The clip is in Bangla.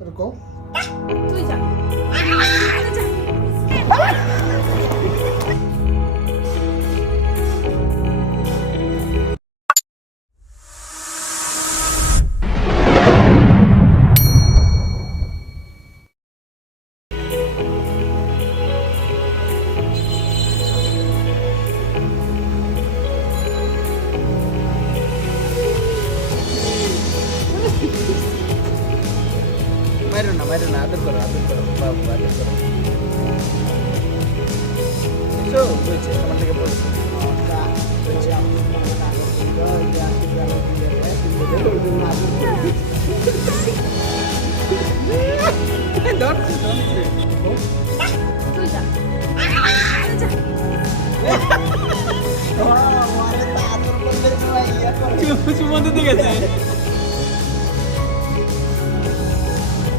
এরকম তুই যা মাইরো না আদর করো বাবু আদর করো এসো বলছে আমার থেকে বলছে তুই যা চুমন দিতে গেছে